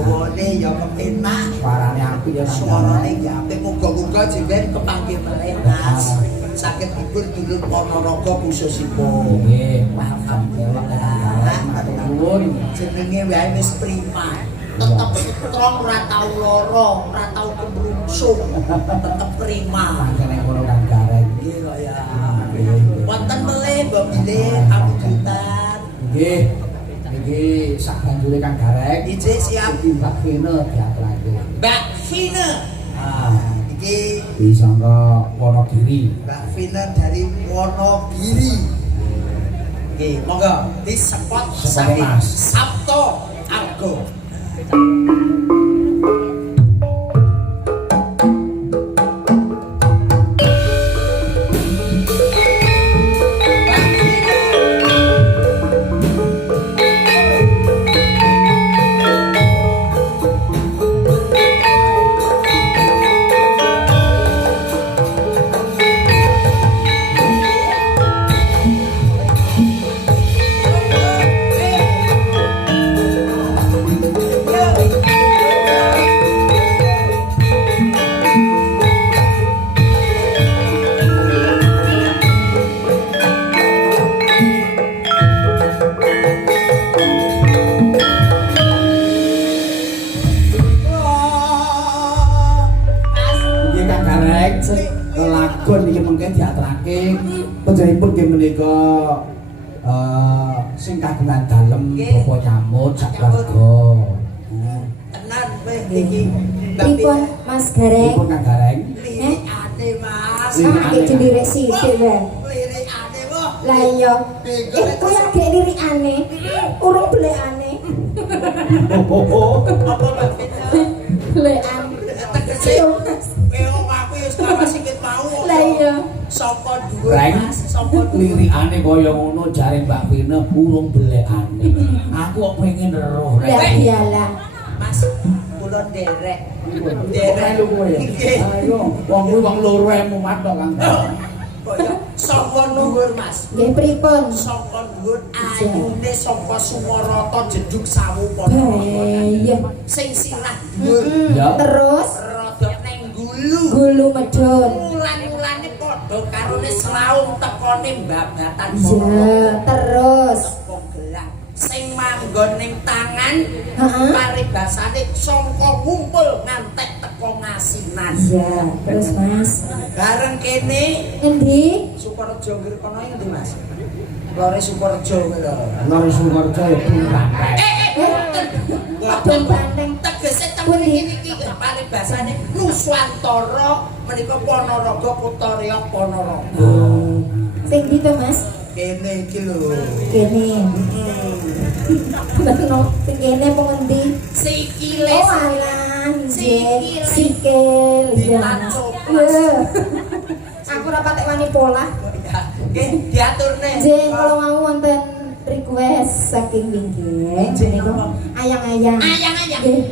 Dawane ya kepenak. Suarane apik ya. Suarane ya apik muga-muga jenengan kepanggih malih Mas. Saged hibur dulur Ponorogo khususipun. Nggih, alhamdulillah. Matur nuwun. Jenenge wae wis prima. Tetep strong ora tau lara, ora tau kebrungsung. Tetep prima. Mangkene ngono Kang Gareng. Nggih kok ya. Wonten melih Mbok Bilih pamujhutan. Nggih. Niki sak banjure Kang Gareng. Ijik siap. Iki Mbak Vina diaturake. Mbak Vina. Iki disangka Wonogiri. Mbak Vina dari Wonogiri. Oke, monggo disepot saking Sabto Argo. Lagon iki mengke diaturake panjenenganipun nggih menika sing kagungan dalem Bapak Nyamut sak keluarga. Tenan kowe iki Pripun Mas Gareng? Pripun Kang Gareng? Lirikane Mas. Nggih dilirik sithik wae. Lirikane wah. Lah iya. Kowe lagi lirikane. Urung blekane. Apa Mbak Vina? Blekan. Tegese aku wis karo sikit mau. Lah iya. Sapa dhuwur Reng, Mas? Sapa lirikane kaya ngono jare Mbak Vina burung belekane. Aku kok pengen roh Lah Reng. iyalah. Mas, kula nderek. Nderek lho kowe. Ayo, wong kuwi wong loro mumat kok Kang. Kaya sapa dhuwur Mas? Nggih pripun? Saka dhuwur ayune saka Sumarata jedug sawu Iya. sing sirah dhuwur. Ya. Terus Rada ning gulu. gulu medun. Ulan-ulane padha karone slaung tekone mbabatan Iya, terus teko gelang sing manggon ning tangan Heeh. paribasane sangka ngumpul ngantek teko ngasinan. Iya, terus Mas. Bareng kene Endi? Sukorejo Ngirkono ngendi Mas? Lore Sukorejo kuwi lho. Loro Sumarjo ya banteng. Abang banteng. Tegese temen iki paribasane Nuswantara menika Ponorogo Kutharya Ponorogo. Sing ndi to Mas? Kene iki lho. Kene. Betul, sing kene apa ngendi? Sikile. Oh alah, Sikil. sikil. Iya. Ditancuk. Iya. Aku ora patek wani pola. Nggih, diaturne. Jeng kalau mau wonten request saking wingi. Menika ayang-ayang. Ayang-ayang. Nggih.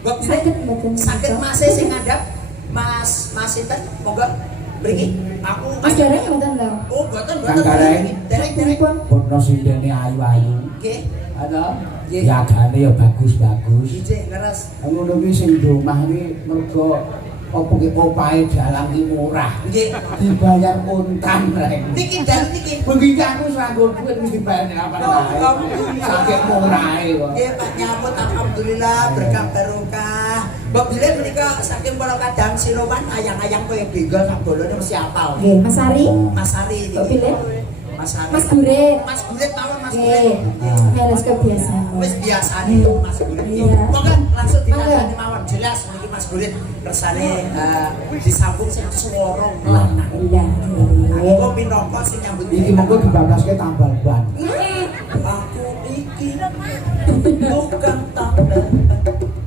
Mbok Saged mboten. sakit Mas sing ngandhap. Mas sinten? Monggo mriki. Aku Mas Gareng mboten lho. Oh, boten Kang Gareng. Derek. Pripun? Bono sindene ayu-ayu. Nggih. Ada? Nggih. Yagane ya bagus-bagus. Ijik ngeres. Ngono kuwi sing di omah iki mergo apa ki opahe dalang ki murah. Nggih. Dibayar untan rek. Niki dal niki. Begitu aku nganggo duit mesti bayar apa wae. Saking murahe kok. Nggih, Pak Nyamut alhamdulillah berkah barokah. Mbok Bilih menika saking para kadang sirowan ayang-ayang kowe benggal sak bolone mesti apal. Nggih, Mas Ari. Mas Ari iki. Mbok Bilih. Mas Ari. Mas Gurit. Mas Gurit mawon Mas Nggih. Gurit. Harus kebiasaan. Wis biasane Mas Gurit. Iya. Monggo langsung ditandani mawon jelas niki Mas Gurit kersane disambung sing swara lanang. Iya. Aku minangka sing nyambut Iki monggo dibablaske tambal ban. aku iki bukan tanda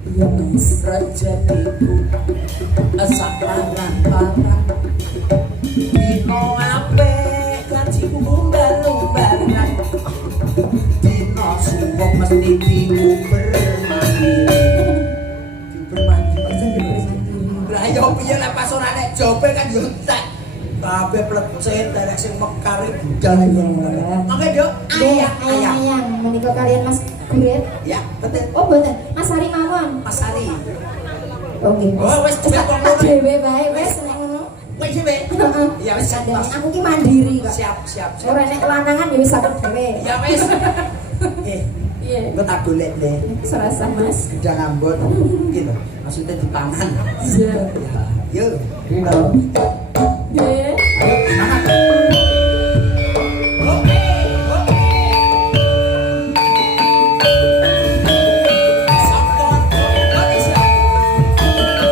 Iya, Mas. rejeniku asak parang dino ape kaciku lumbar-lumbaran dino suwok mesti diuber-mandi lah ya piye lek pas ora nek jobe kan yo entek kabeh plecet derek sing mekar budal mangke yo Ayang-ayang menika kalian Mas Gurit. ya betul Oh, boten. Mas Ari mawon. Oh nggih Mas. Oh, wis duwe wong Tak loro. dhewe bae wis nek ngono. Wis dhewe. Heeh. Ya wis Sadane Mas. aku ki mandiri kok. Siap, siap. siap. Ora nek lanangan ya wis aku dhewe. Ya wis. Iya. Engko tak golek deh. Serasa Mas. Gedang ambon gitu. Maksudnya dipangan. Iya. Yo. Pino. Nggih. Ayo semangat. Oke, oke. Sampun Indonesia. Yo.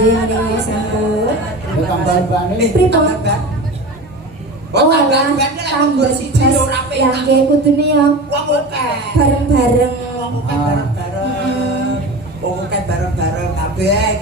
Nggih menika sampun. tambah bane. Pripun? Oh, tambah ban lek nggo siji yo ora Ya penak. nggih kudune ya Wong akeh. bareng-bareng. Wong akeh bareng-bareng. Wong akeh bareng-bareng kabeh.